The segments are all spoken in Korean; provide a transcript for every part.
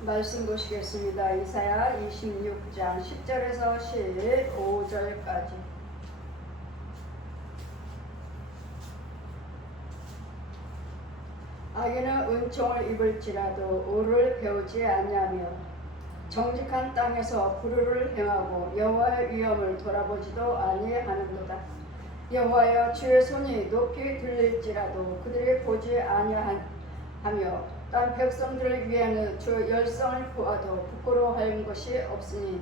말씀 보시겠습니다. 이사야 26장 10절에서 15절까지. 악인은 은총을 입을지라도 의를 배우지 아니하며 정직한 땅에서 불의를 행하고 여호와의 위엄을 돌아보지도 아니하는도다. 여호와여, 주의 손이 높이 들릴지라도 그들이 보지 아니하며 딴 백성들을 위하여 주 열성을 보아도 부끄러워할 것이 없으니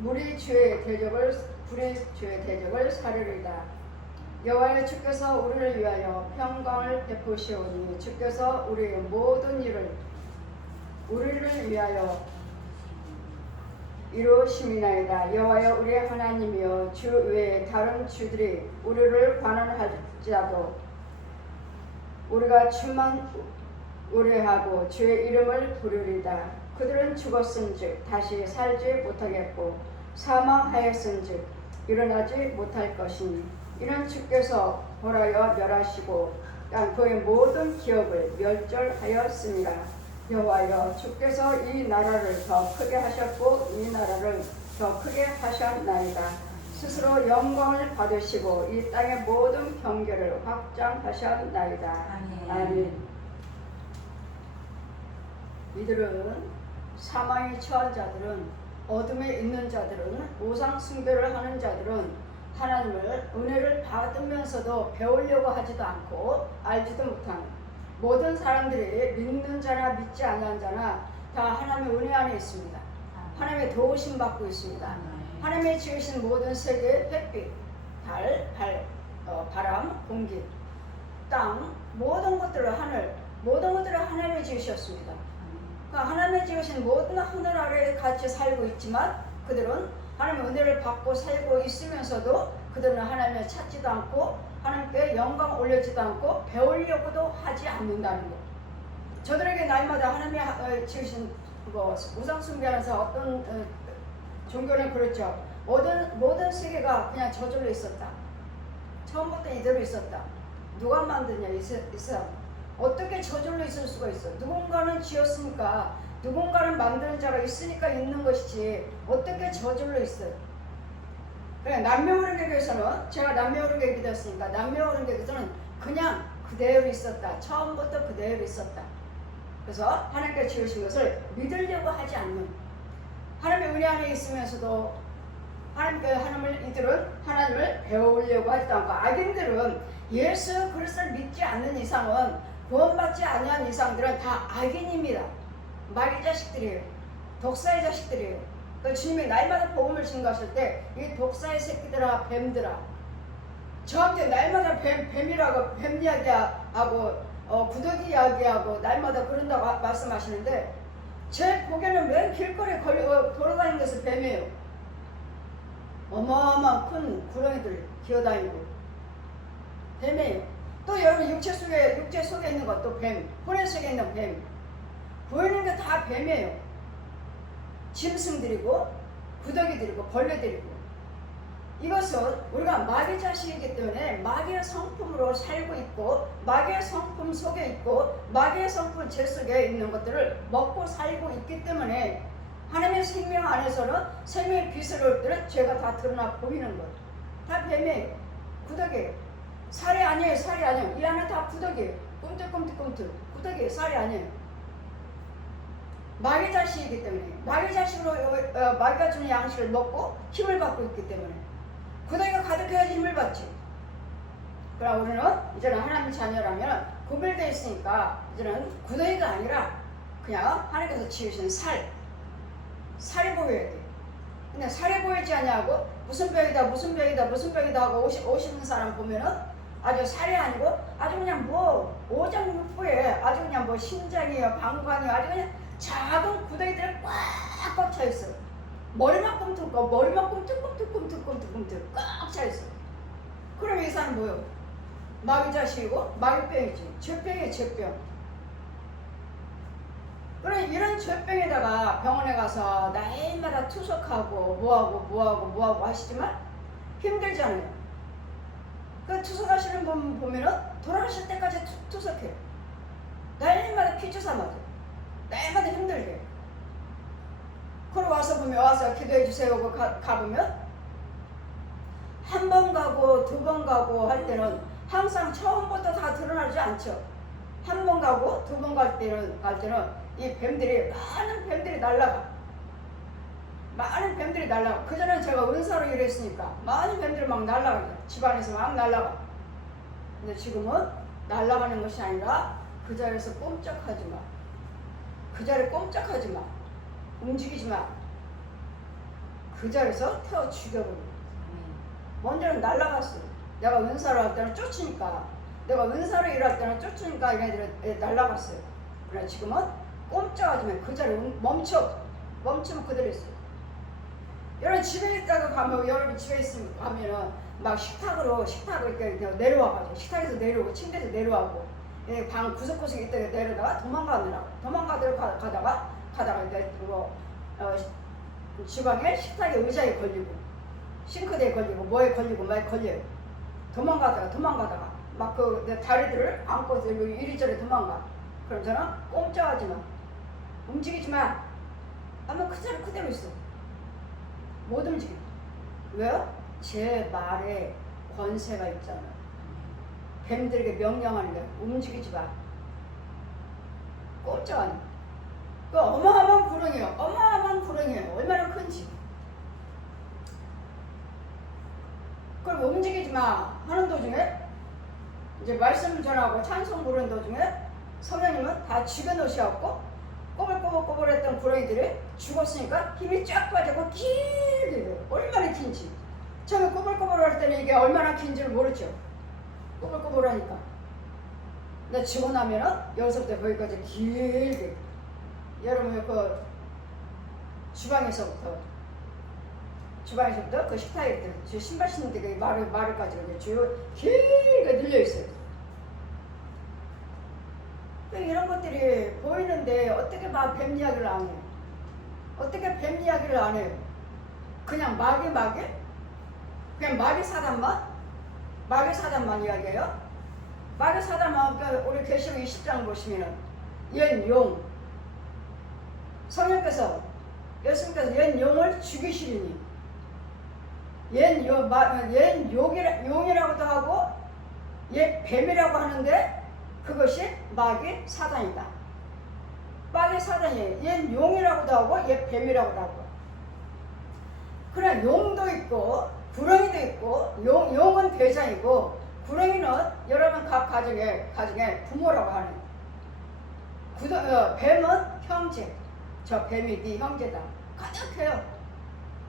불의 주의 대적을 사르리다. 여호와여, 주께서 우리를 위하여 평강을 베푸시오니 주께서 우리의 모든 일을 우리를 위하여 이루심이나이다. 여호와여, 우리의 하나님이여, 주 외에 다른 주들이 우리를 관원할지라도 우리가 주만 의뢰하고 주의 이름을 부르리다. 그들은 죽었은즉 다시 살지 못하겠고 사망하였은즉 일어나지 못할 것이니 이는 주께서 벌하여 멸하시고 양포의 모든 기업을 멸절하였습니다. 여호와여, 주께서 이 나라를 더 크게 하셨고 이 나라를 더 크게 하셨나이다. 스스로 영광을 받으시고 이 땅의 모든 경계를 확장하셨나이다. 아멘. 이들은 사망에 처한 자들은, 어둠에 있는 자들은, 우상 숭배를 하는 자들은 하나님을 은혜를 받으면서도 배우려고 하지도 않고 알지도 못하는, 모든 사람들이 믿는 자나 믿지 않는 자나 다 하나님의 은혜 안에 있습니다. 하나님의 도우심 받고 있습니다. 하나님의 지으신 모든 세계, 햇빛, 달, 바람, 공기, 땅, 모든 것들을 하늘, 모든 것들을 하나님이 지으셨습니다. 하나님의 지으신 모든 하늘 아래에 같이 살고 있지만 그들은 하나님의 은혜를 받고 살고 있으면서도 그들은 하나님을 찾지도 않고 하나님께 영광 올려지도 않고 배우려고도 하지 않는다는 것. 저들에게 날마다 하나님이 지으신 우상 숭배하는 어떤 종교는 그렇죠. 모든 세계가 그냥 저절로 있었다. 처음부터 이대로 있었다. 누가 만드냐 있어. 어떻게 저절로 있을 수가 있어? 누군가는 지었으니까, 누군가는 만드는 자가 있으니까 있는 것이지 어떻게 저절로 있어요? 그래, 남녀오른개교에서는, 제가 남녀오른개 기도했으니까 남녀오른개교에서는 그냥 그대로 있었다. 처음부터 그대로 있었다. 그래서 하나님께 지으신 것을 믿으려고 하지 않는, 하나님의 은혜 안에 있으면서도 이들은 하나님을 배우려고 하지도 않고, 악인들은 예수 그리스도를 믿지 않는 이상은, 구원받지 아니한 이상들은 다 악인입니다. 마귀 자식들이에요. 독사의 자식들이에요. 그 주님이 날마다 복음을 증거하실 때 이 독사의 새끼들아, 뱀들아, 저한테 날마다 뱀이라고, 뱀 이야기하고 구더기 이야기하고 날마다 그런다고 말씀하시는데, 제 보기에는 맨 길거리에 돌아다니는 것은 뱀이에요. 어마어마한 큰 구렁이들 기어다니고 뱀이에요. 또 여러분 육체 속에 있는 것도 뱀, 혼의 속에 있는 뱀, 보이는 게 다 뱀이에요. 짐승들이고 구더기들이고 벌레들이고. 이것은 우리가 마귀 자식이기 때문에 마귀의 성품으로 살고 있고, 마귀의 성품 속에 있고, 마귀의 성품 제 속에 있는 것들을 먹고 살고 있기 때문에 하나님의 생명 안에서는 생명의 빛을 올 때는 죄가 다 드러나 보이는 것. 다 뱀이에요. 구더기예요. 살이 아니에요. 살이 아니에요. 이 안에 다 구더기예요. 꿈틀꿈틀 구더기예요. 살이 아니에요. 마귀 자식이기 때문에, 마귀 자식으로 마귀가 주는 양식을 먹고 힘을 받고 있기 때문에 구더기가 가득해야지 힘을 받지. 그러나 우리는 이제는 하나님 자녀라면 구별되어 있으니까 이제는 구더기가 아니라 그냥 하나님께서 지으신 살이 보여야 돼. 근데 살이 보이지 않냐고 무슨 병이다 하고 오시는 사람 보면은 아주 살이 아니고 아주 그냥 오장육부에 아주 그냥 심장이요, 방광이요, 아주 그냥 작은 구더기들이 꽉꽉 차 있어. 머리만큼 두꺼워, 머리만큼 뚜껑뚜껑 꽉 차 있어. 그럼 이 사람 뭐요? 마귀 자식이고 마귀병이지. 죄병이에요, 죄병. 그래, 이런 죄병에다가 병원에 가서 날마다 투석하고 뭐하고 하시지만 힘들잖아요. 그 투석하시는 분 보면은 돌아가실 때까지 투석해요. 날마다 피주사 맞아요. 날마다 힘들게. 보면 와서 기도해 주세요 하고 가보면 한 번 가고 두 번 가고 할 때는 항상 처음부터 다 드러나지 않죠. 한 번 가고 두 번 갈 때는 이 뱀들이 많은 뱀들이 날아가. 많은 뱀들이 날아가. 그전에는 제가 은사로 일했으니까 많은 뱀들이 막 날아가죠. 집안에서 막 날아가. 근데 지금은 날아가는 것이 아니라 그 자리에서 꼼짝하지 마. 그 자리에 꼼짝하지 마. 움직이지 마. 그 자리에서 태워 죽여버려. 먼저는 날아갔어. 내가 은사로 할 때는 쫓으니까. 내가 은사로 일할 때는 쫓으니까 얘네들이 날아갔어요. 그러나 지금은 꼼짝하지 마. 그 자리에 멈추면 그대로 있어요. 여러분 집에 있다가 가면, 여러분 집에 있으면 가면은 막 식탁으로 이렇게 내려와가지고, 식탁에서 내려오고 침대에서 내려와고, 방 구석구석에 있다가 내려다가 도망가다가 이제 주방에 식탁에 의자에 걸리고 싱크대에 걸리고 뭐에 걸리고 막 걸려요. 도망가다가 막 내 다리들을 안고 이리저리 도망가. 그럼 저는 꼼짝하지 마. 움직이지 마. 아마 그 자리 그대로 있어. 못 움직여. 왜요? 제 말에 권세가 있잖아요. 뱀들에게 명령하는 게 움직이지 마. 꼼짝하니. 그 어마어마한 불행이에요. 얼마나 큰지. 그럼 움직이지 마 하는 도중에 이제 말씀 전하고 찬송 부르는 도중에 성령님은 다 죽여놓으셔갖고 꼬불꼬불했던 불행이들이 죽었으니까 힘이 쫙 빠지고 길게 돼요. 얼마나 긴지. 처음에 꼬불꼬불할 때는 이게 얼마나 긴지를 모르죠. 꼬불꼬불하니까. 근데 죽고 나면은 여기서부터 거기까지 길게. 여러분 주방에서부터 그 식탁에 제 신발 신는 데가 마루까지 쭉 길게 늘려 있어요. 이런 것들이 보이는데 어떻게 뱀 이야기를 안 해요? 어떻게 뱀 이야기를 안 해요? 그냥 마귀? 그냥 마귀 사단만 이야기해요? 마귀 사단만. 우리 계시록 20장 보시면은 옛 용, 성령께서 예수님께서 옛 용을 죽이시리니, 옛 용이라고도 하고 옛 뱀이라고 하는데 그것이 마귀 사단이다. 마귀 사단이에요. 옛 용이라고도 하고 옛 뱀이라고도 하고. 그러나 용도 있고 구렁이도 있고, 용은 대장이고 구렁이는 여러분 각 가정의 부모라고 하는. 뱀은 형제. 저 뱀이 네 형제다. 가득해요.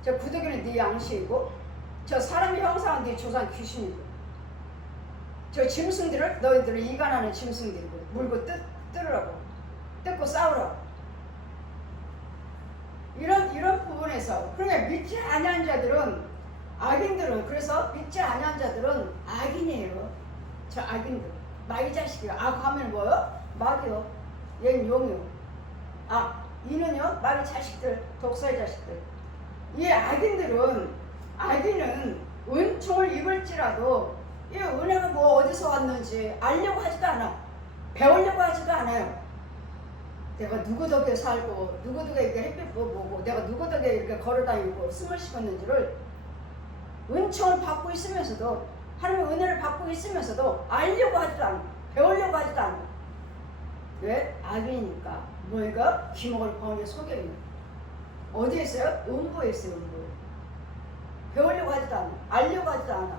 저 구더기는 네 양식이고, 저 사람의 형상은 네 조상 귀신이고, 저 짐승들을 너희들을 이간하는 짐승들이고, 물고 뜯으라고, 뜯고 싸우라고. 이런 부분에서, 그러니까 믿지 아니한 자들은, 악인들은, 그래서 믿지 아니한 자들은 악인이에요. 저 악인들, 마귀 자식이요. 악하면 뭐요? 마귀요. 얘는 용이요. 이는요, 마귀 자식들, 독사의 자식들. 이 악인은 은총을 입을지라도 이 은혜가 뭐 어디서 왔는지 알려고 하지도 않아. 배우려고 하지도 않아요. 내가 누구 덕에 살고, 누구 덕에 이렇게 햇빛 보고, 내가 누구 덕에 이렇게 걸어다니고 숨을 쉬었는지를 은총을 받고 있으면서도, 하나님의 은혜를 받고 있으면서도 알려고 하지도 않아. 배우려고 하지도 않아. 왜? 악이니까. 뭐가? 귀목을 버는 속에 있는. 어디에 있어요? 음부에 있어요. 음부에. 배우려고 하지도 않아. 알려고 하지도 않아.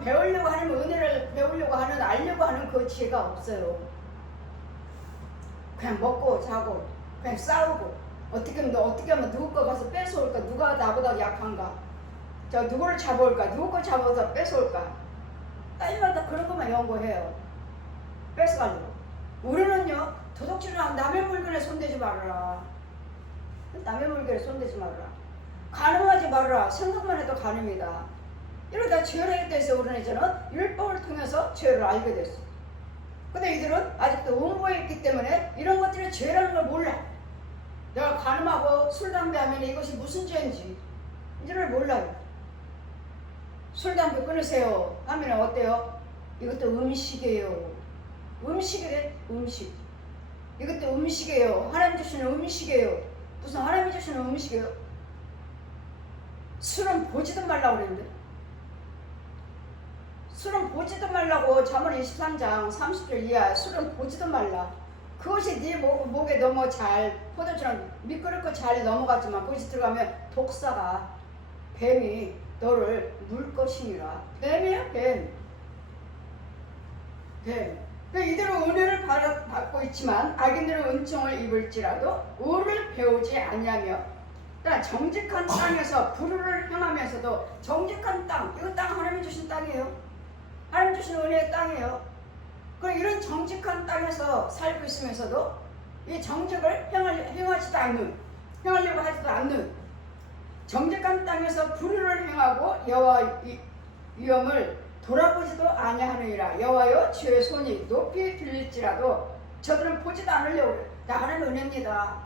배우려고 하는 은혜를 배우려고 하는, 알려고 하는 그 지혜가 없어요. 그냥 먹고 자고 그냥 싸우고, 어떻게 하면 누구 거 가서 뺏어올까, 누가 나보다 약한가, 저 누구를 잡아올까, 누구 거 잡아서 뺏어올까, 따지마다 그런 것만 연구해요. 뺏어가려고. 우리는요, 도둑질이나 남의 물건에 손대지 말아라. 남의 물건에 손대지 말아라. 간음하지 말아라. 생각만 해도 간음이다. 이러다 죄를 하게 돼서 우리는 율법을 통해서 죄를 알게 됐어. 근데 이들은 아직도 음부에 있기 때문에 이런 것들이 죄라는 걸 몰라. 내가 간음하고 술, 담배 하면 이것이 무슨 죄인지 이를 몰라요. 술, 담배 끊으세요 하면 어때요? 이것도 음식이에요. 음식이래. 음식. 이것도 음식이에요. 하나님 주시는 음식이에요. 무슨 하나님이 주시는 음식이에요? 술은 보지도 말라고 그랬는데, 술은 보지도 말라고. 잠언 23장 30절 이하 술은 보지도 말라. 그것이 네 목에 너무 잘 포도처럼 미끄럽고 잘 넘어가지만 그것이 들어가면 독사가, 뱀이 너를 물 것이니라. 뱀이에요, 뱀. 그러니까 이대로 은혜를 받고 있지만 악인들은 은총을 입을지라도 의를 배우지 아니하며, 그러니까 정직한 땅에서 불의를 행하면서도, 정직한 땅, 이거 땅 하나님 주신 땅이에요. 하나님 주신 은혜의 땅이에요. 그럼 이런 정직한 땅에서 살고 있으면서도 이 정직을 행하지도 않는, 행하려고 하지도 않는, 정직한 땅에서 불의를 행하고 여호와 위엄을 돌아보지도 아니하느니라. 여호와여 주의 손이 높이 들릴지라도 저들은 보지도 않으려고 그래요. 하나님의 은혜입니다.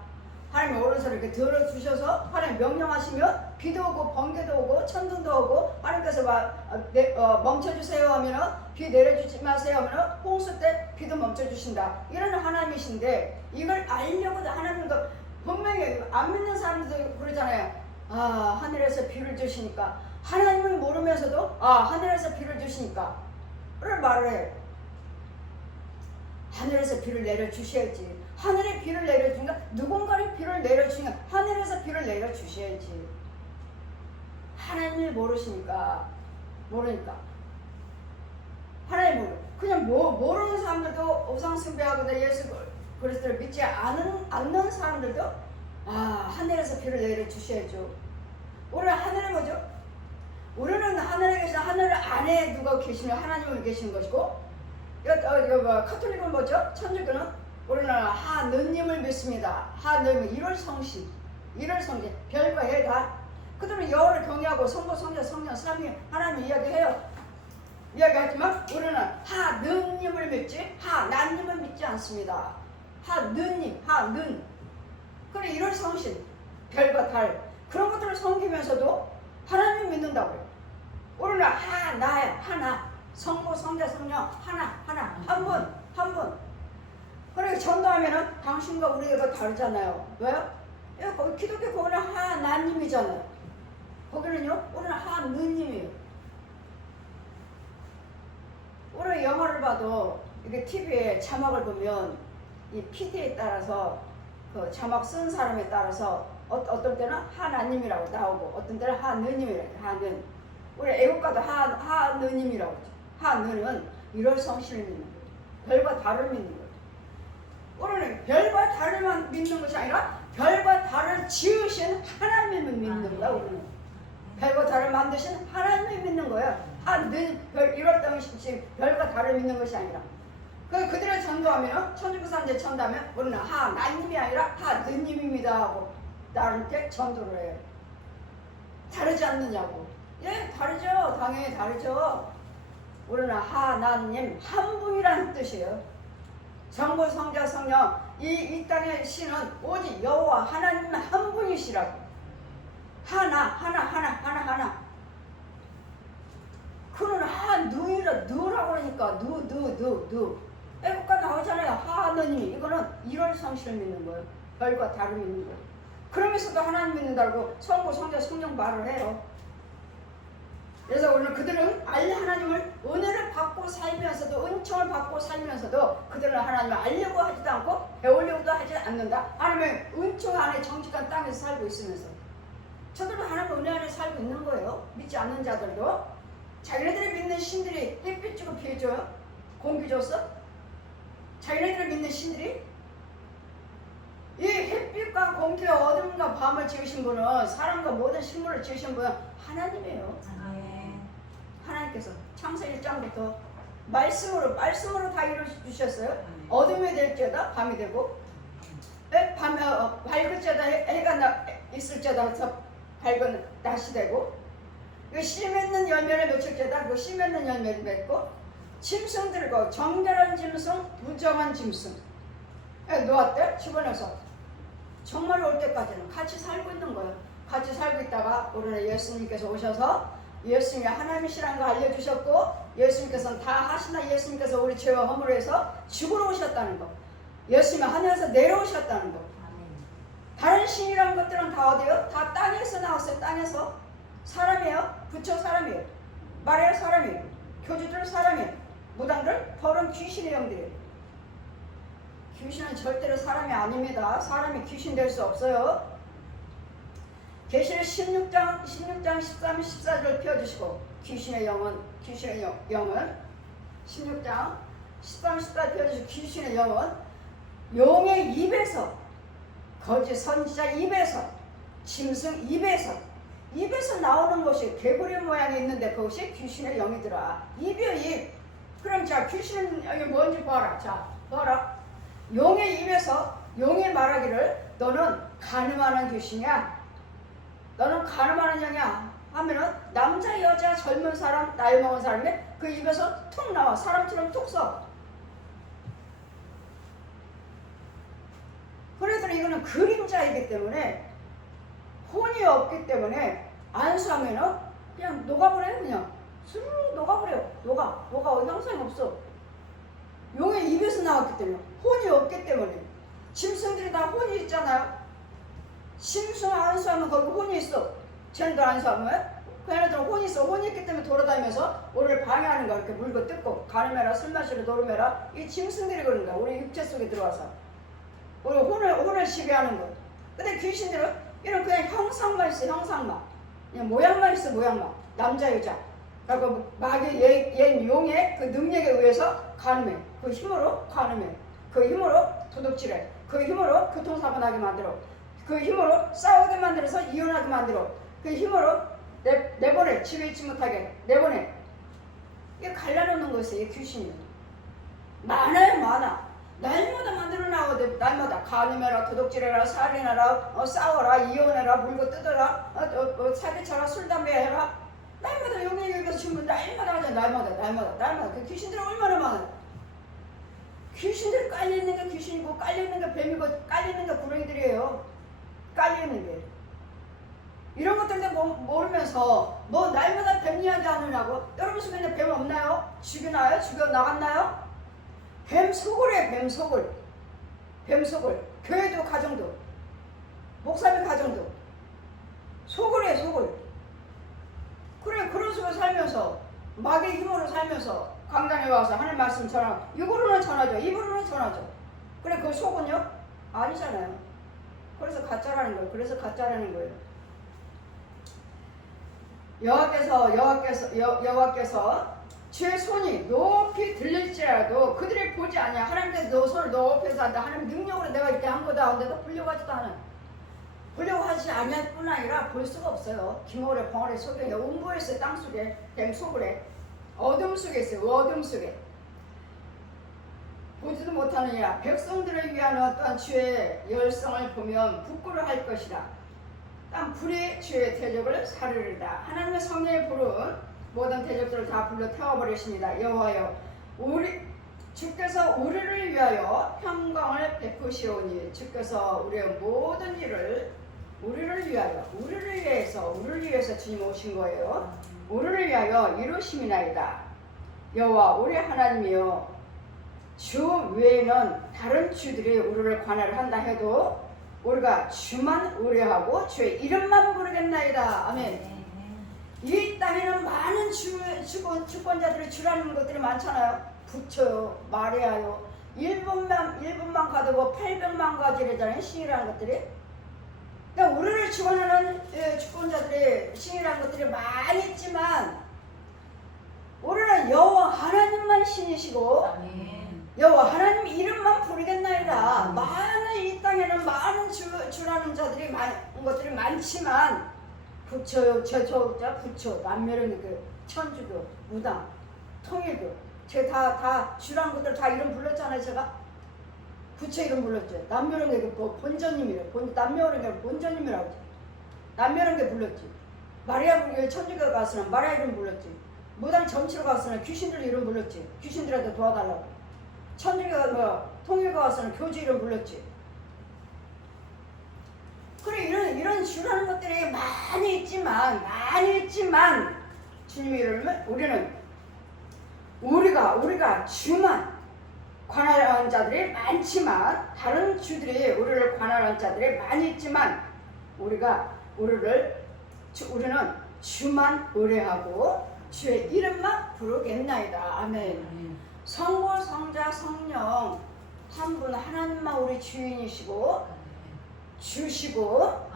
하나님의 오른손을 이렇게 들어주셔서 하나님 명령하시면 비도 오고 번개도 오고 천둥도 오고, 하나님께서 멈춰주세요 하면 비 내려주지 마세요 하면 홍수 때 비도 멈춰주신다. 이런 하나님이신데, 이걸 알려고도 하나님도 분명히 안 믿는 사람들도 그러잖아요. 아, 하늘에서 비를 주시니까. 하나님을 모르면서도 하늘에서 비를 주시니까 그런 말을 해. 하늘에서 비를 내려주셔야지. 하늘에 비를 내려주니까 누군가는 비를 내려주니까 하늘에서 비를 내려주셔야지. 하나님을 모르시니까, 하나님 모르. 그냥 모르는 사람들도 우상 숭배하거나 예수 그리스도를 믿지 않는 사람들도 하늘에서 비를 내려주셔야죠. 우리는 하늘에 뭐죠? 우리는 하늘에 계신, 하늘 안에 누가 계시면 하나님은 계시는 것이고, 이거 카톨릭은 뭐죠? 천주교는 우리는 하느님을 믿습니다. 하느님, 1월 성신, 별과 해 다. 그들은 여호와를 경외하고 성부, 성자, 성령, 삼위 하나님 이야기하지만 우리는 하느님을 믿지 하나님을 믿지 않습니다. 하느님, 그래 1월 성신, 별과 달, 그런 것들을 섬기면서도 하나님을 믿는다고 해요. 우리는 하나, 성부, 성자, 성령, 하나, 한 분. 그러니까 전도하면은 당신과 우리가 다르잖아요. 왜요? 거기 기독교 거기는 하나님이잖아요. 거기는요, 우리는 하느님이에요. 우리 영화를 봐도 이게 TV에 자막을 보면 이 PD에 따라서 그 자막 쓴 사람에 따라서 어떤 때는 하나님이라고 나오고 어떤 때는 하느님이라고. 하는, 우리 애국가도 하느님이라고 하죠. 하느님은 1월 성신을 믿는 거예요. 별과 달을 믿는 거예요. 우리는 별과 달을만 믿는 것이 아니라 별과 달을 지으신 하나님을 믿는 거야. 우리는 별과 달을 만드신 하나님을 믿는 거야. 하느님, 1월 성신, 별과 달을 믿는 것이 아니라. 그들을 전도하면, 천주교 사람들 전도하면 우리는 하나님이 아니라 하느님입니다 하고 나한테 전도를 해요. 다르지 않느냐고. 예, 다르죠. 당연히 다르죠. 우리는 하나님 한 분이라는 뜻이에요. 성부, 성자, 성령, 이 땅의 신은 오직 여호와 하나님 한 분이시라고. 하나. 그는 누라고 그러니까 누. 애국가 나오잖아요. 하느님, 이거는 1월 성신을 믿는 거예요. 별과 달을 믿는 거예요. 그러면서도 하나님 믿는다고 성부, 성자, 성령 말을 해요. 그래서 오늘 그들은 하나님을 은혜를 받고 살면서도, 은총을 받고 살면서도 그들은 하나님을 알려고 하지도 않고 배우려고도 하지 않는다. 하나님의 은총 안에 정직한 땅에서 살고 있으면서 저들은 하나님의 은혜 안에 살고 있는 거예요. 믿지 않는 자들도. 자기네들이 믿는 신들이 햇빛 주고 피해줘요? 공기 줬어? 자기네들이 믿는 신들이? 이 햇빛과 공기와 어둠과 밤을 지으신 분은, 사람과 모든 식물을 지으신 분은 하나님이에요. 하나님께서 창세기 1장부터 말씀으로 다 이루어주셨어요. 어둠이 될지어다 밤이 되고, 밝을지어다 해가 있을지어다 밝은 낮이 되고, 씨 맺는 열매를 맺을지어다 그 씨 맺는 열매를 맺고, 짐승들과 정결한 짐승, 부정한 짐승 놓았대. 집어넣어서 정말 올 때까지는 같이 살고 있는 거예요. 같이 살고 있다가 우리는 예수님께서 오셔서 예수님이 하나님이시라는 거 알려주셨고, 예수님께서는 다 하시나, 예수님께서 우리 죄와 허물을 해서 죽으러 오셨다는 거, 예수님이 하늘에서 내려오셨다는 거, 다른 신이라는 것들은 다 어디요? 다 땅에서 나왔어요. 땅에서. 사람이에요. 부처 사람이에요. 말해요 사람이에요. 교주들 사람이에요. 무당들 벌은 귀신의 영들이에요. 귀신은 절대로 사람이 아닙니다. 사람이 귀신 될 수 없어요. 계시록 16장 13, 14절 펴주시고 귀신의 영은 16장 13, 14 펴주시고 귀신의 영은 용의 입에서 거짓 선지자 입에서 짐승 입에서 나오는 것이 개구리 모양이 있는데 그것이 귀신의 영이더라. 입이요 입. 그럼 자 귀신은 여기 뭔지 봐라. 자 봐라. 용의 입에서 용이 말하기를 너는 간음하는 귀신이야. 너는 간음하는 영이야. 하면은 남자 여자 젊은 사람 나이 먹은 사람이 그 입에서 툭 나와. 사람처럼 툭 써. 그래서 이거는 그림자이기 때문에 혼이 없기 때문에 안수하면은 그냥 녹아버려요. 그냥 술 녹아버려요. 녹아 형상이 없어. 용의 입에서 나왔기 때문에 혼이 없기 때문에. 짐승들이 다 혼이 있잖아요. 짐승 안수하면 거기 혼이 있어. 쟤네들 안수하면 걔네들은 혼이 있어. 혼이 있기 때문에 돌아다니면서 우리를 방해하는 거야. 이렇게 물고 뜯고 가늠해라 술 마시러 노름해라. 이 짐승들이 그런 거야. 우리 육체 속에 들어와서 우리 혼을 시비하는 거. 근데 귀신들은 이런 그냥 형상만 있어. 형상만. 그냥 모양만 있어. 모양만. 남자 여자. 그리고 마귀 옛 용의 그 능력에 의해서 가늠해. 그 힘으로 가늠해. 그 힘으로 도둑질해. 그 힘으로 교통사고 나게 만들어. 그 힘으로 싸우게 만들어서 이혼하게 만들어. 그 힘으로 내보내. 집에 있지 못하게 내보내. 이게 갈라놓는 것이에요. 귀신이. 많아요. 많아. 날마다 만들어 나오거든. 날마다 가늠해라, 도둑질해라, 살인해라, 싸워라, 이혼해라, 물고 뜯어라, 사기쳐라, 술 담배 해라. 날마다 여기서 지금 날마다 하자. 날마다. 그 귀신들이 얼마나 많아. 귀신들이 깔려있는 게 귀신이고 깔려있는 게 뱀이고 깔려있는 게 구렁이들이에요. 깔려있는 게. 이런 것들도 모르면서 뭐 날마다 뱀 이야기 하느냐고. 여러분 속에 뱀 없나요? 죽여나요? 죽여 나갔나요? 뱀 속을해. 뱀 속을. 교회도 가정도 목사님 가정도 속을해. 속을. 그래 그런 식으로 살면서 마귀의 힘으로 살면서 강단에 와서 하나님 말씀 전하고 입으로는 전하죠. 입으로는 전하죠. 그래 그 속은요? 아니잖아요. 그래서 가짜라는 거예요. 여호와께서 제 손이 높이 들릴지라도 그들이 보지 않냐. 하나님께서 너 손을 높여서 한다. 하나님 능력으로 내가 이렇게 한 거다 하는데도 보려고 하지 않을 뿐 아니라 볼 수가 없어요. 기모래 벙어리 속에 음부에서 땅속에 뱀 속을에 어둠 속에 있어요. 어둠 속에 보지도 못하느냐. 백성들을 위한 어떠한 주의 열성을 보면 부끄러워할 것이다. 땀 불의 주의 대적을 사르르다. 하나님의 성령의 불은 모든 대적들을 다 불러 태워버리십니다. 여호와여 주께서 우리를 위하여 평강을 베푸시오니. 주께서 우리의 모든 일을 우리를 위해서 주님 오신 거예요. 우리를 위하여 이루심이나이다. 여호와 우리 하나님이여 주 외에는 다른 주들이 우리를 관할을 한다 해도 우리가 주만 의뢰하고 주의 이름만 부르겠나이다. 아멘. 이 땅에는 많은 주권자들이 주라는 것들이 많잖아요. 부처요, 마리아요, 일본만 가도 뭐 800만 가지래잖아요. 신이라는 것들이. 그러니까 우리를 지원하는 주권자들이 신이라는 것들이 많이 있지만 우리는 여호와 하나님만 신이시고 여호와 하나님 이름만 부르겠나이다. 많은 이 땅에는 많은 주라는 자들이 많은 것들이 많지만 부처요, 제초자, 부처, 남멸은교, 천주교, 무당, 통일교, 제가 다 주라는 것들 다 이름 불렀잖아요. 제가 부처 이름 불렀죠. 남멸은교 본전님이래. 남멸은교 본전님이라고 하죠. 남멸은교 불렀지. 마리아 불교 천주교 가서는 마리아 이름 불렀지. 무당 점치러 가서는 귀신들 이름 불렀지. 귀신들한테 도와달라고. 천주교 통일교 가서는 교주 이름 불렀지. 그래 이런 주라는 것들이 많이 있지만 주님의 이름은 우리가 주만 관할하는 자들이 많지만, 다른 주들이 우리를 관할하는 자들이 많이 있지만, 우리는 주만 의뢰하고 주의 이름만 부르겠나이다. 아멘. 성부, 성자, 성령 한 분 하나님만 우리 주인이시고 주시고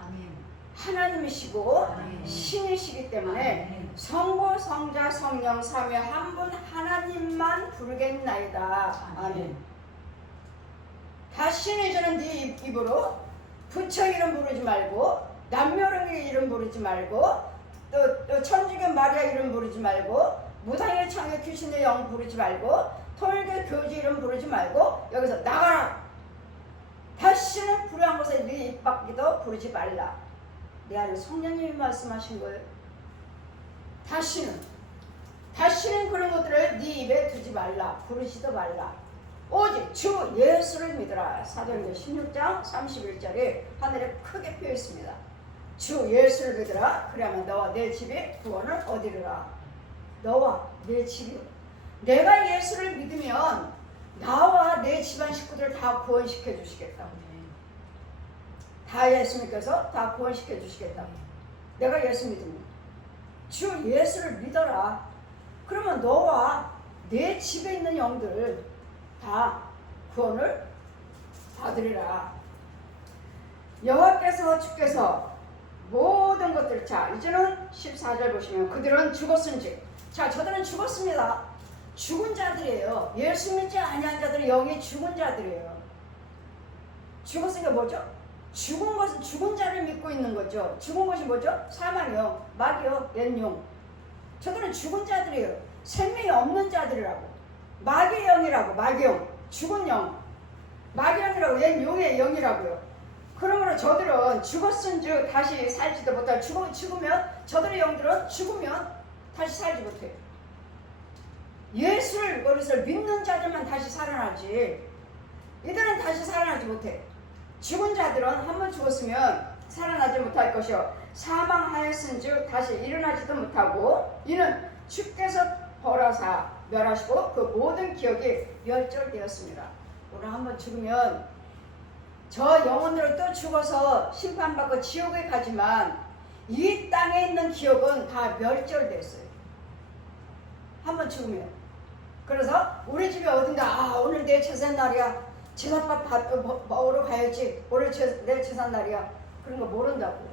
하나님이시고 신이시기 때문에 성부, 성자, 성령 삼위 한 분 하나님만 부르겠나이다. 아멘. 다시는 저는 네 입으로 부처 이름 부르지 말고, 남묘령의 이름 부르지 말고, 또 천주교 마리아 이름 부르지 말고, 무당의 청의 귀신의 영 부르지 말고, 토일교 교주 이름 부르지 말고, 여기서 나가라. 다시는 불의한 곳에 네 입 밖에도 부르지 말라. 내 안에 성령님이 말씀하신 거예요. 다시는 그런 것들을 네 입에 두지 말라. 부르지도 말라. 오직 주 예수를 믿으라. 사도행전 16장 31절에 하늘에 크게 표해 있습니다. 주 예수를 믿으라. 그러면 너와 내 집이 구원을 얻으리라. 너와 내 집이, 내가 예수를 믿으면 나와 내 집안 식구들을 다 구원시켜 주시겠다. 다 예수 믿어서 다 구원시켜 주시겠다. 내가 예수 믿으면, 주 예수를 믿어라. 그러면 너와 내 집에 있는 영들 다 구원을 받으리라. 여호와께서 주께서 모든 것들, 자 이제는 14절 보시면 그들은 죽었은즉, 자 저들은 죽었습니다. 죽은 자들이에요. 예수 믿지 아니한 자들이 영이 죽은 자들이에요. 죽었으니까 뭐죠? 죽은 것은 죽은 자를 믿고 있는 거죠. 죽은 것이 뭐죠? 사망이요, 마귀요, 옛용. 저들은 죽은 자들이에요. 생명이 없는 자들이라고. 마귀의 영이라고. 마귀영, 죽은 영, 마귀영이라고. 옛 용의 영이라고요. 그러므로 저들은 죽었은즉 다시 살지도 못하고, 죽으면 저들의 영들은 죽으면 다시 살지 못해요. 예수를 우리를 믿는 자들만 다시 살아나지, 이들은 다시 살아나지 못해. 죽은 자들은 한번 죽었으면 살아나지 못할 것이요 사망하였은즉 다시 일어나지도 못하고, 이는 주께서 벌하사 멸하시고 그 모든 기억이 멸절되었습니다. 우리 한번 죽으면 저 영혼으로 또 죽어서 심판받고 지옥에 가지만, 이 땅에 있는 기억은 다 멸절됐어요. 한번 죽으면. 그래서 우리 집에 어딘가, 오늘 내 제삿날이야, 제삿밥 먹으러 가야지, 오늘 내 제삿날이야, 그런 거 모른다고.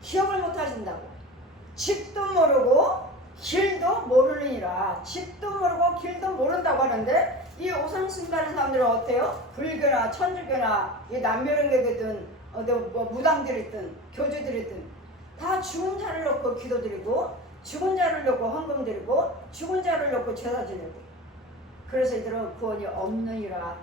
기억을 못 하신다고. 집도 모르고 길도 모르니라. 집도 모르고 길도 모른다고 하는데, 이 오상승가하는 사람들은 어때요? 불교나 천주교나 이 남묘령계든 무당들이든 교주들이든 다 죽은 자를 놓고 기도드리고, 죽은 자를 놓고 헌금 드리고, 죽은 자를 놓고 제사 지내고. 그래서 이들은 구원이 없느니라.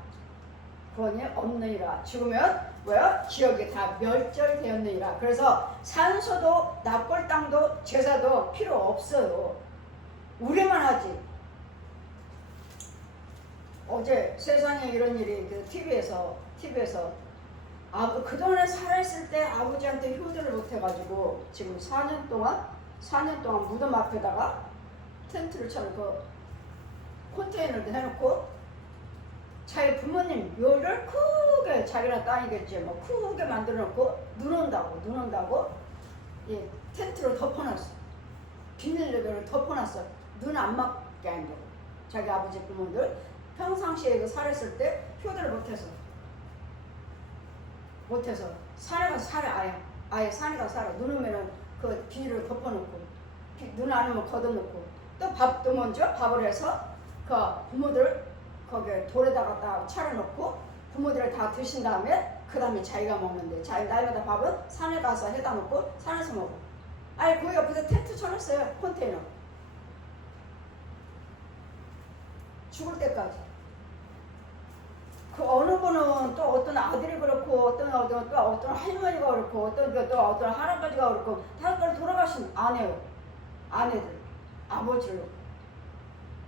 구원이 없느니라. 죽으면 뭐야? 기억이 다 멸절되었느니라. 그래서 산소도 납골 땅도 제사도 필요 없어요. 우리만 하지. 어제 세상에 이런 일이 TV에서 그동안에 살아있을 때 아버지한테 효도를 못해가지고 지금 4년 동안 무덤 앞에다가 텐트를 쳐놓고 컨테이너를 해놓고 자기 부모님 묘를 크게, 자기랑 땅이겠지 뭐 크게 만들어놓고 눈 온다고 이 텐트로 덮어놨어. 비닐레벨로 덮어놨어. 눈 안 맞게 한다고. 자기 아버지 부모들 평상시에 살았을 때 효도를 못해서 산에 가서 살아. 아예 산에 가서 살아. 눈 오면은 그 비닐을 덮어놓고, 눈 안 오면 걷어놓고, 또 밥도 먼저 밥을 해서 그 부모들 거기에 돌에다가 딱 차려놓고 부모들을 다 드신 다음에 그 다음에 자기가 먹는데, 자기 날마다 밥은 산에 가서 해다 놓고 산에서 먹어. 아니 그 옆에서 텐트 쳐놨어요. 컨테이너. 죽을 때까지. 그 어느 분은 또 어떤 아들이 그렇고, 어떤 할머니가 그렇고, 어떤 할아버지가 그렇고, 다 돌아가신 아내들, 아버지로.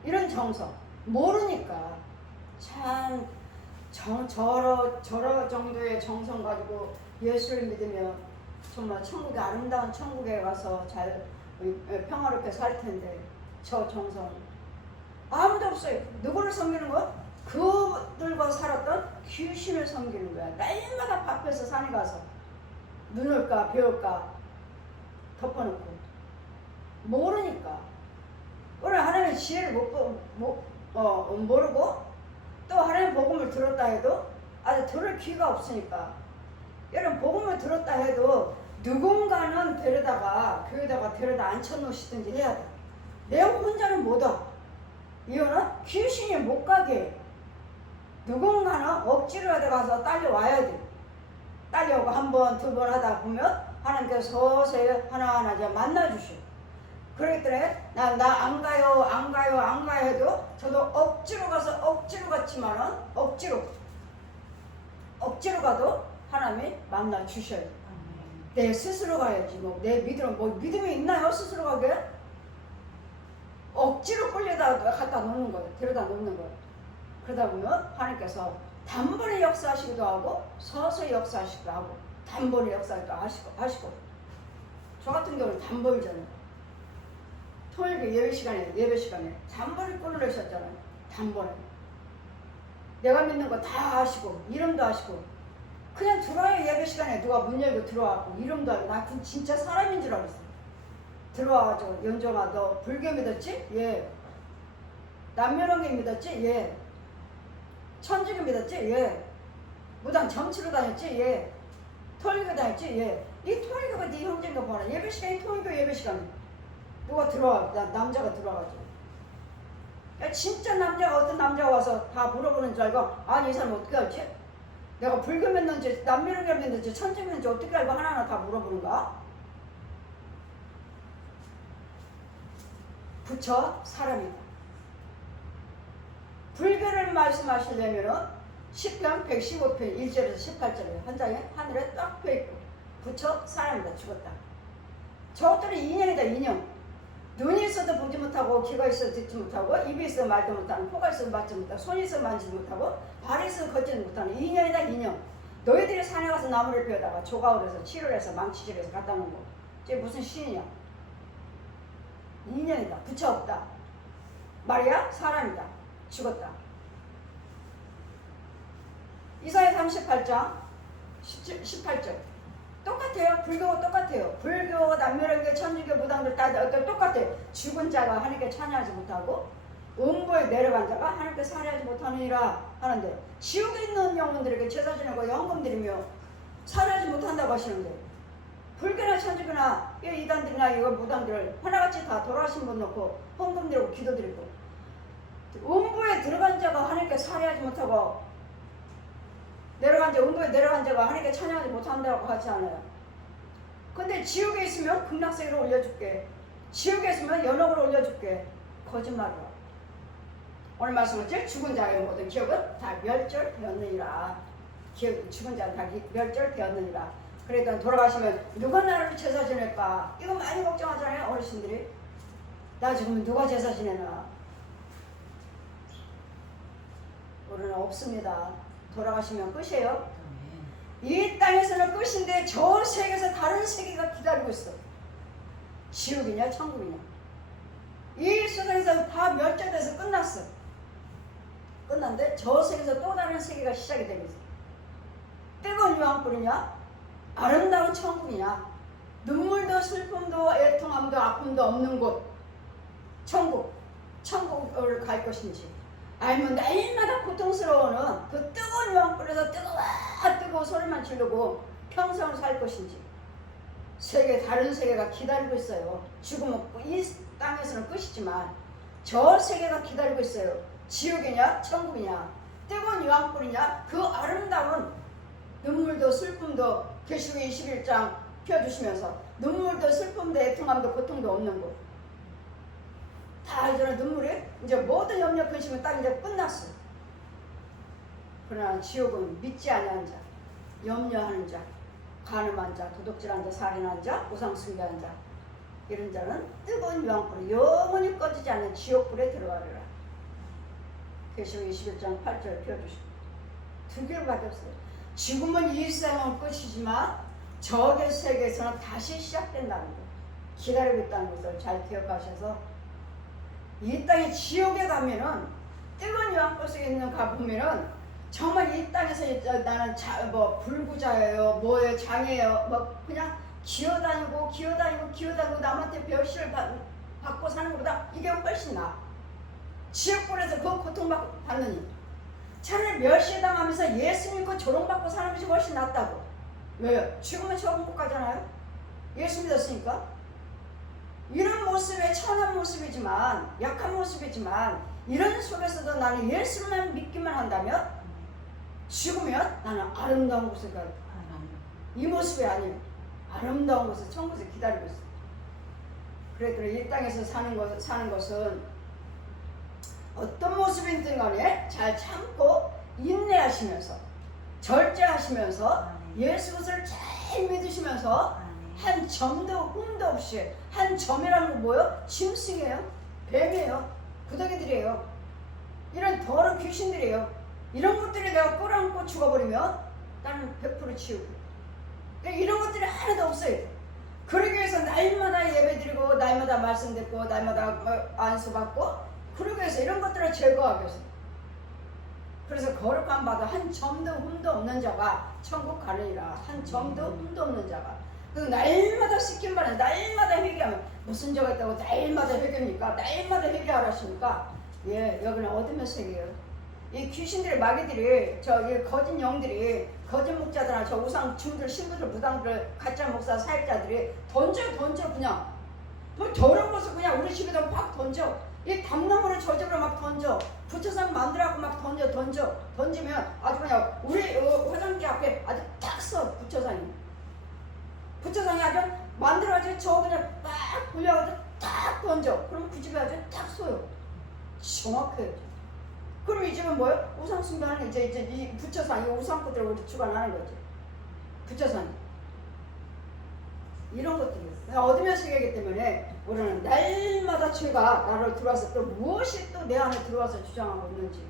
이런 정성 모르니까 참 저러 정도의 정성 가지고 예수를 믿으면 정말 천국에, 아름다운 천국에 가서 잘 평화롭게 살 텐데, 저 정성 아무도 없어요. 누구를 섬기는 거? 그들과 살았던 귀신을 섬기는 거야. 날마다 밭에서 산에 가서 눈을까 배울까 덮어놓고 모르니까 오늘 하나님의 지혜를 모르고 또 하나님의 복음을 들었다 해도 아주 들을 귀가 없으니까 여러분 복음을 들었다 해도 누군가는 데려다가 교회다가 데려다 앉혀놓으시든지 해야 돼. 내 혼자는 못 와. 이유는 귀신이 못 가게 해. 누군가는 억지로 하다 가서 딸려와야 돼. 딸려오고 한 번, 두 번 하다 보면 하나님께서 서서히 하나하나 이제 만나주셔. 그랬더니 나 안 가요, 안 가요, 안 가요 해도 저도 억지로 가서 억지로 갔지만은 억지로 가도 하나님이 만나주셔요. 내 스스로 가야지. 뭐 내 믿음이 있나요? 스스로 가게? 억지로 끌려다 갖다 놓는 거예요. 데려다 놓는 거예요. 그러다 보면 하나님께서 단번에 역사하시기도 하고 서서히 역사하시기도 하고 단번에 역사도 하시고 저 같은 경우는 단번이잖아요. 토요일 예배 시간에 단번에 끌어내셨잖아요. 단번에 내가 믿는 거 다 아시고 이름도 아시고 그냥 들어와요. 예배 시간에 누가 문 열고 들어와고 이름도 알고 나 진짜 사람인 줄 알았어요. 들어와가지고 연정아 너 불교 믿었지? 예. 남녀랑계 믿었지? 예. 천주교 믿었지? 예. 무당 점치러 다녔지? 예. 토요일교 다녔지? 예. 이 토요일교가 네 형제인가 봐라. 예배 시간이 토요일교 예배 시간에 누가 들어와? 남자가 들어와가지고 야, 진짜 어떤 남자가 와서 다 물어보는 줄 알고 아니 이 사람 어떻게 알지? 내가 불교 믿는지 남녀랑계 믿는지 천주교 믿는지 어떻게 알고 하나하나 다 물어보는가? 부처 사람이다. 불교를 말씀하시려면 10편 115편 1절에서 18절에 한 장에 하늘에 딱 펴있고 부처 사람이다. 죽었다. 저것들이 인형이다. 인형. 눈이 있어도 보지 못하고 귀가 있어도 듣지 못하고 입이 있어도 말도 못하는 코가 있어도 맞지 못하고 손이 있어도 만지지 못하고 발이 있어도 걷지 못하는 인형이다. 인형. 너희들이 산에 가서 나무를 베어다가 조각을 해서 치료를 해서 망치질해서 갖다 놓은 거. 이게 무슨 신이냐. 인연이다. 부처 없다. 말이야? 사람이다. 죽었다. 이사야 38장 18절 똑같아요. 불교가 똑같아요. 불교, 남녀랑계, 천주교, 무당들 다 똑같아요. 죽은 자가 하나님께 찬양하지 못하고 음부에 내려간 자가 하나님께 살해하지 못하느니라 하는데 지옥에 있는 영혼들에게 제사 지내고 연금 드리며 살해하지 못한다고 하시는데 불교나 천주교나 이단들이나 이거 무당들 하나같이 다 돌아가신 분 놓고 헌금 드리고 기도 드리고 음부에 들어간 자가 하나님께 살해하지 못하고 음부에 내려간 자가 하나님께 찬양하지 못한다고 하지 않아요. 근데 지옥에 있으면 극락세계로 올려줄게. 지옥에 있으면 연옥으로 올려줄게. 거짓말이야. 오늘 말씀했지? 죽은 자의 모든 기억은 다 멸절되었느니라. 죽은 자는 다 멸절되었느니라. 그래도 돌아가시면 누가 나를 제사 지낼까? 이거 많이 걱정하잖아요. 어르신들이. 나 죽으면 누가 제사 지내나? 우리는 없습니다. 돌아가시면 끝이에요. 이 땅에서는 끝인데 저 세계에서 다른 세계가 기다리고 있어. 지옥이냐 천국이냐. 이 세상에서 다 멸절돼서 끝났어. 끝났는데 저 세계에서 또 다른 세계가 시작이 되고 있어. 뜨거운 유황불이냐 아름다운 천국이냐. 눈물도 슬픔도 애통함도 아픔도 없는 곳 천국을 갈 것인지 아니면 날마다 고통스러워하는 그 뜨거운 유황불에서 뜨거워 소리만 지르고 평생을 살 것인지. 다른 세계가 기다리고 있어요. 죽으면 이 땅에서는 끝이지만 저 세계가 기다리고 있어요. 지옥이냐 천국이냐 뜨거운 유황불이냐 그 아름다운 눈물도 슬픔도 계시록 21장 펴주시면서 눈물도 슬픔도 애통함도 고통도 없는 곳. 다 알잖아. 눈물이 이제 모든 염려 근심은 딱 이제 끝났어. 그러나 지옥은 믿지 아니하는 자, 염려하는 자, 간음한 자, 도둑질한 자, 살인한 자, 우상 숭배한 자 이런 자는 뜨거운 유황불에 영원히 꺼지지 않는 지옥불에 들어가리라. 계시록 21장 8절 펴주시고 두 개밖에 없어요. 죽음은 이 세상은 끝이지만 저의 세계에서는 다시 시작된다는 것, 기다리고 있다는 것을 잘 기억하셔서 이 땅의 지옥에 가면은 뜨거운 요한꽃 속에 있는 가 보면은 정말 이 땅에서 나는 불구자예요, 뭐예요, 장애예요, 뭐 그냥 기어다니고 남한테 멸시를 받고 사는 것보다 이게 훨씬 나아. 지옥불에서 그 고통받느니 차라리 멸시당하면서 예수 믿고 조롱받고 사는 것이 훨씬 낫다고. 왜요? 죽으면 천국 못 가잖아요. 예수 믿었으니까. 이런 모습의 천한 모습이지만, 약한 모습이지만, 이런 속에서도 나는 예수만 믿기만 한다면 죽으면 나는 아름다운 곳에 가요. 이 모습이 아니에요. 아름다운 곳에 천국에서 기다리고 있어요. 그래 이 땅에서 사는 것은 어떤 모습이든 간에 잘 참고 인내하시면서 절제하시면서 예수 것을 잘 믿으시면서 한 점도 흠도 없이, 한 점이라는 건 뭐예요? 짐승이에요, 뱀이에요, 구더기들이에요, 이런 더러운 귀신들이에요. 이런 것들이 내가 끌어안고 죽어버리면 나는 100% 치우고, 이런 것들이 하나도 없어요. 그러기 위해서 날마다 예배드리고 날마다 말씀 듣고 날마다 안수받고, 그러기 위해서 이런 것들을 제거하기 위해서. 그래서 거룩한 바도 한 점도 흠도 없는 자가 천국 가느니라. 한 점도 흠도 없는 자가. 날마다 씻긴 바는 날마다 회개하면 무슨 죄가 있다고 날마다 회개입니까? 날마다 회개하라 하십니까? 예, 여기는 어둠의 세계예요. 이 귀신들의 마귀들이, 이 거짓 영들이, 거짓 목자들이나 저 우상 중들, 신부들, 무당들, 가짜 목사, 사역자들이 던져 그냥. 뭐 더러운 것을 그냥 우리 집에다 막 던져. 이 담나무를 저집으로 막 던져. 부처상 만들어갖고 막 던지면 아주 그냥 우리 화장지 앞에 아주 탁 써. 부처상이 아주 만들어가지고 저 그냥 막 돌려가지고 탁 던져. 그러면 그 집에 아주 탁 쏘요. 정확해요. 그럼 이 집은 뭐예요? 우상 숭배하는 이제 이 부처상이 우상꾼들을 우리 주관하는 거지. 부처상이. 이런 것들이에요. 어둠의 세계이기 때문에 우리는 날마다 죄가 나를 들어와서 또 무엇이 또 내 안에 들어와서 주장하고 있는지,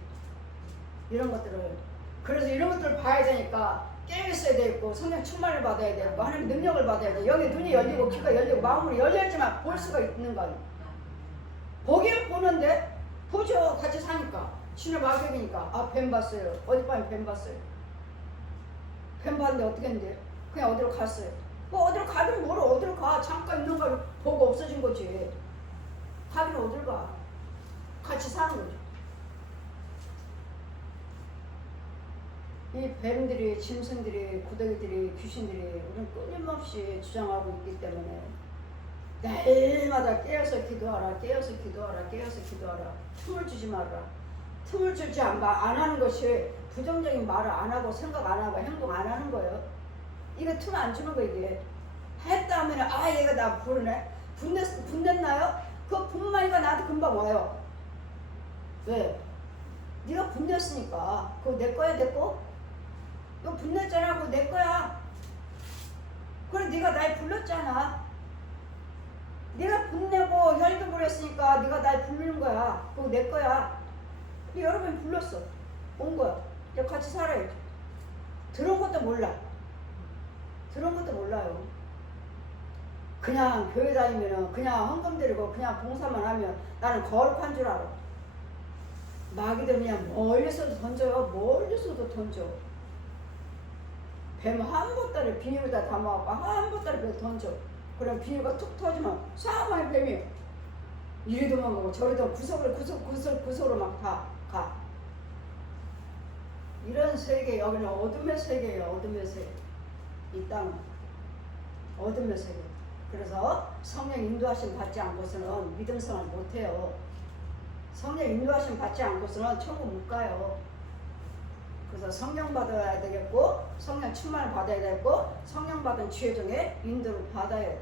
이런 것들을, 그래서 이런 것들을 봐야 되니까 깨어 있어야 되고, 성령 충만을 받아야 되고, 하나님 능력을 받아야 돼. 여기 눈이 열리고 귀가 열리고 마음으로 열려야지만 볼 수가 있는 거예요. 보긴 보는데 보죠. 같이 사니까. 신의 마귀니까. 뱀 봤어요. 어젯밤에 뱀 봤어요. 뱀 봤는데 어떻게 했는데? 그냥 어디로 갔어요. 뭐 어디로 가든 뭐로 어디로 가. 잠깐 있는 걸 보고 없어진 거지. 가긴 어딜 가. 같이 사는 거죠. 이 뱀들이, 짐승들이, 구더기들이, 귀신들이 우리는 끊임없이 주장하고 있기 때문에 날마다 깨어서 기도하라, 틈을 주지 말아라. 틈을 주지 안 하는 것이 부정적인 말을 안 하고 생각 안 하고 행동 안 하는 거예요. 이거 틈 안 주는 거. 이게 했다 하면 얘가 나 부르네. 분냈나요? 그 분만이가 나한테 금방 와요. 왜? 네가 분냈으니까. 그거 내 거야, 내 거? 너 분냈잖아. 그거 내 거야. 그래, 네가 날 불렀잖아. 네가 분내고 혈도 부렸으니까 네가 날 부르는 거야. 그거 내 거야. 여러 번 불렀어. 온 거야. 이제 같이 살아야지. 들은 것도 몰라. 들은 것도 몰라요. 그냥 교회 다니면은 그냥 헌금 드리고 그냥 봉사만 하면 나는 거룩한 줄 알아. 마귀들 그냥 멀리서도 던져요. 멀리서도 던져. 뱀 한 보따리 비닐에다 담아갖고 한 보따리 뱀 던져. 그럼 비닐가 툭 터지면 사마의 뱀이 이리 도망가고 저리 구석으로 막 다 가. 이런 세계, 여기는 어둠의 세계예요. 어둠의 세계. 이 땅은 어둠의 세계. 그래서 성령 인도하심 받지 않고서는 믿음 생활 못해요. 성령 인도하심 받지 않고서는 천국 못 가요. 그래서 성령 받아야 되겠고, 성령 충만을 받아야 되겠고, 성령 받은 지혜 중에 인도를 받아야 돼요.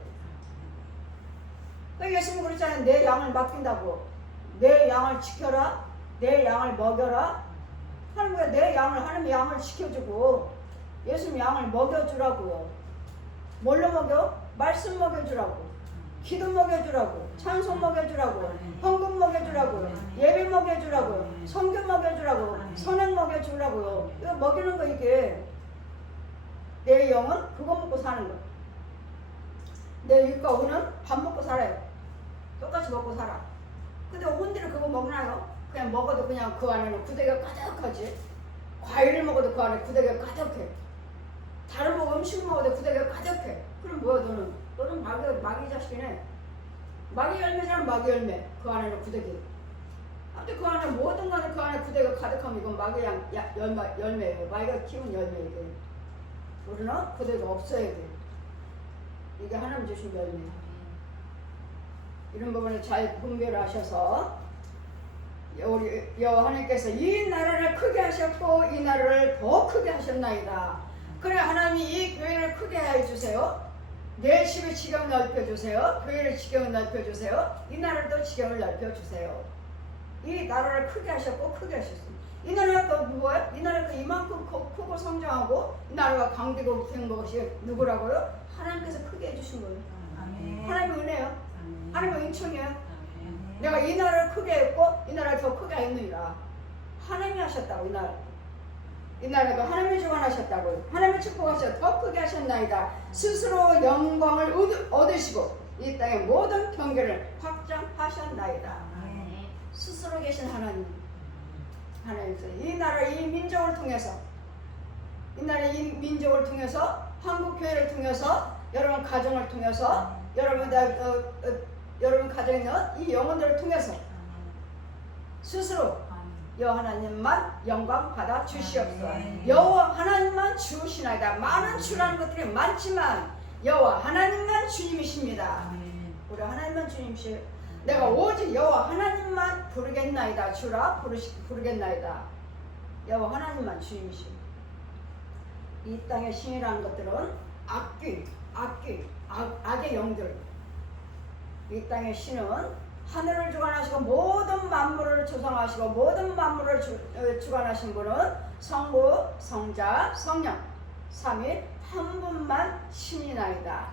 그러니까 예수님 그랬잖아요. 내 양을 맡긴다고. 내 양을 지켜라. 내 양을 먹여라. 하는 거야. 내 양을, 하나님의 양을 지켜주고 예수님 양을 먹여주라고요. 뭘로 먹여? 말씀 먹여주라고. 기도 먹여주라고. 찬송 먹여주라고. 헌금 먹여주라고. 예배 먹여주라고. 성경 먹여주라고. 선행 먹여주라고요. 이거 먹이는 거. 이게 내 영은 그거 먹고 사는 거. 내 육과 혼은 밥 먹고 살아요. 똑같이 먹고 살아. 근데 혼들이 그거 먹나요? 그냥 먹어도 그냥 그 안에는 구데기가 가득하지. 과일을 먹어도 그 안에 구데기가 가득해. 다른 뭐 음식 먹어도 구데기가 가득해. 그럼 뭐야 너는? 너는 마귀 자식이네. 마귀 열매잖아. 마귀 열매. 그 안에는 구데기. 아무튼 그 안에 모든 간에 그 안에 구데기가 가득하면 이건 마귀 열매예요. 마귀가 키운 열매예요. 우리는 구데기가 없어야 돼. 이게 하나님 주신 열매예요. 이런 부분을 잘 분별을 하셔서 우리 여호와님께서 이 나라를 크게 하셨고 이 나라를 더 크게 하셨나이다. 그래 하나님이 이 교회를 크게 해주세요. 내 집의 지경을 넓혀주세요. 교회의 지경을 넓혀주세요. 이 나라도 지경을 넓혀주세요. 이 나라를 크게 하셨고 크게 하셨습니다. 이 나라가 뭐야? 이 나라가 이만큼 크고 성장하고 이 나라가 강대국 된 것이 누구라고요? 하나님께서 크게 해주신 거예요. 하나님의 은혜요. 하나님의 은총이에요. 내가 이 나라를 크게 했고 이 나라를 더 크게 했느니라. 하나님이 하셨다고. 이 나라도 하나님이 주관하셨다고. 하나님의 축복하셔서 더 크게 하셨나이다. 스스로 영광을 얻으시고 이 땅의 모든 경계를 확장하셨나이다. 스스로 계신 하나님께서 이 나라 이 민족을 통해서 이 나라 이 민족을 통해서 한국 교회를 통해서 여러분 가정을 통해서 여러분 가정에 있는 이 영혼들을 통해서 스스로 여호와 하나님만 영광 받아 주시옵소서. 여호와 하나님만 주시나이다. 많은 주라는 것들이 많지만 여호와 하나님만 주님이십니다. 우리 하나님만 주님이시오. 내가 오직 여호와 하나님만 부르겠나이다. 주라 부르겠나이다. 여호와 하나님만 주님이시오. 이 땅의 신이라는 것들은 악의 영들. 이 땅의 신은 하늘을 주관하시고 모든 만물을 조성하시고 모든 만물을 주관하신 분은 성부, 성자, 성령 삼위 한 분만 신이나이다.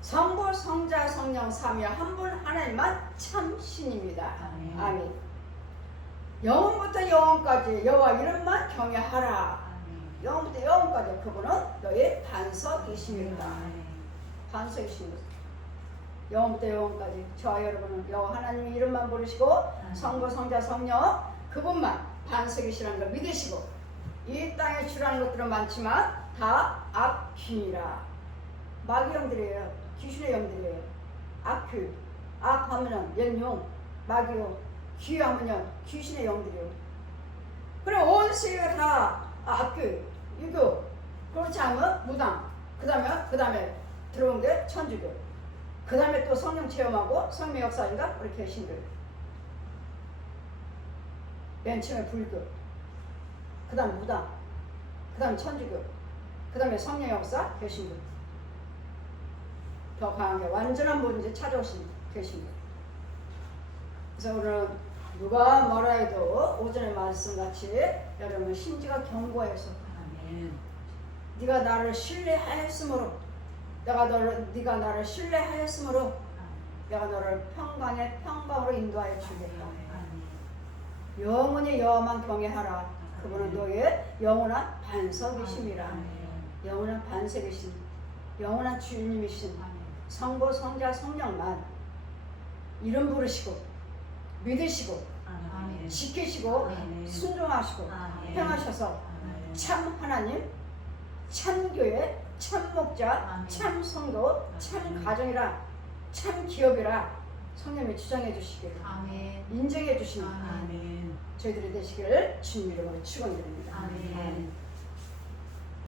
성부, 성자, 성령 삼위 한 분 하나님만 참 신입니다. 아멘. 영원부터 영원까지 여호와 이름만 경외하라. 영원부터 영원까지 그분은 너의 반석이십니다. 반석이십니다. 영원부터 영원까지 저와 여러분은 여호와 하나님의 이름만 부르시고 성부, 성자, 성령 그분만 반석이시라는 걸 믿으시고 이 땅에 주라는 것들은 많지만 다 악귀니라. 마귀 영들이에요. 귀신의 영들이에요. 악귀. 악하면은 옛용 마귀요. 귀하면요 귀신의 영들이에요. 그럼 온 세계가 다 악귀, 유교. 그렇지 않으면 무당. 그 다음에 들어온 게 천주교. 그 다음에 또 성령 체험하고 성령 역사인가? 우리 개신교. 맨 처음에 불교. 그 다음 무당. 그 다음 천주교. 그 다음에 성령 역사 개신교. 더 강하게 완전한 분이 찾아오신 개신교. 그래서 오늘 누가 뭐라 해도 오전에 말씀같이 여러분 심지가 견고해서 네가 나를 신뢰하였으므로 네가 나를 신뢰하였으므로 내가 너를 평강의 평강으로 인도하여 주겠다. 영원히 여호와만 경외하라. 그분은 너의 영원한 반석이심이라. 영원한 반석이신 영원한 주님이신 성부, 성자, 성령만 이름 부르시고 믿으시고 지키시고 순종하시고 행하셔서 참 하나님, 참 교회, 참 목자, 참 성도, 참 가정이라, 참 기업이라 성령이 주장해 주시기를 인정해 주시는 저희들이 되시기를 주님 이름으로 축원드립니다. 아멘.